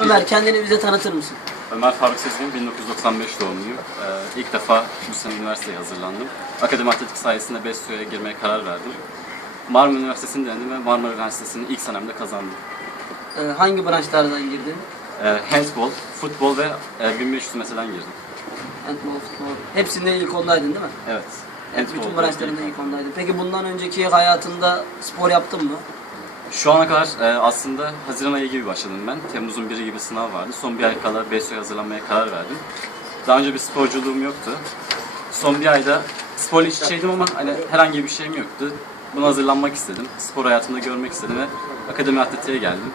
Ömer kendini bize tanıtır mısın? Ömer Faruk Sezgin, 1995 doğumluyum. Ee, ilk defa bu sene üniversiteye hazırlandım. Akademi Atletik sayesinde BESYO'ya girmeye karar verdim. Marmara Üniversitesi'ni denedim ve Marmara Üniversitesi'ni ilk senemde kazandım. Ee, hangi branşlardan girdin? Ee, handball, futbol ve e, 1500 metreden girdim. Handball, futbol. Hepsinde ilk ondaydın değil mi? Evet. Evet, bütün branşlarında ilk ondaydın. Peki bundan önceki hayatında spor yaptın mı? Şu ana kadar e, aslında Haziran ayı gibi başladım ben. Temmuz'un biri gibi sınav vardı. Son bir ay kala BESYO'ya hazırlanmaya karar verdim. Daha önce bir sporculuğum yoktu. Son bir ayda sporla iç içeydim ama hani herhangi bir şeyim yoktu. Buna hazırlanmak istedim. Spor hayatımda görmek istedim ve akademi atletiğe geldim.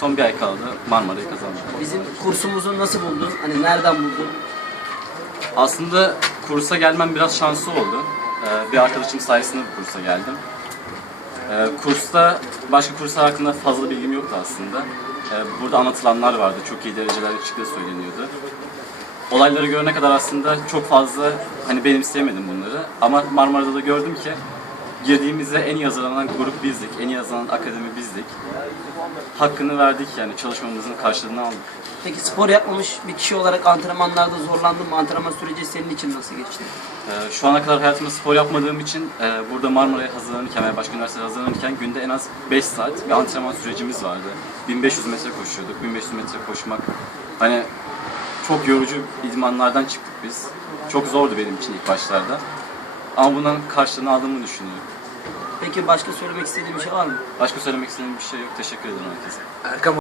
Son bir ay kala da Marmara'yı kazandım. Bizim kursumuzu nasıl buldun? Hani nereden buldun? Aslında kursa gelmem biraz şanslı oldu. Ee, bir arkadaşım sayesinde bu kursa geldim. Ee, kursta başka kurslar hakkında fazla bilgim yoktu aslında. Ee, burada anlatılanlar vardı, çok iyi derecelere çıktığı söyleniyordu. Olayları görene kadar aslında çok fazla hani benimseyemedim bunları. Ama Marmara'da da gördüm ki girdiğimizde en iyi hazırlanan grup bizdik, en iyi hazırlanan akademi bizdik. Hakkını verdik yani çalışmamızın karşılığını aldık. Peki spor yapmamış bir kişi olarak antrenmanlarda zorlandın mı? Antrenman süreci senin için nasıl geçti? Ee, Şu ana kadar hayatımda spor yapmadığım için e, burada Marmara'ya hazırlanırken veya başka üniversiteye hazırlanırken günde en az 5 saat bir antrenman sürecimiz vardı. 1500 metre koşuyorduk. 1500 metre koşmak hani çok yorucu idmanlardan çıktık biz. Çok zordu benim için ilk başlarda. Ama bundan karşılığını aldığımı düşünüyorum. Peki başka söylemek istediğin bir şey var mı? Başka söylemek istediğim bir şey yok. Teşekkür ederim herkese. Erkam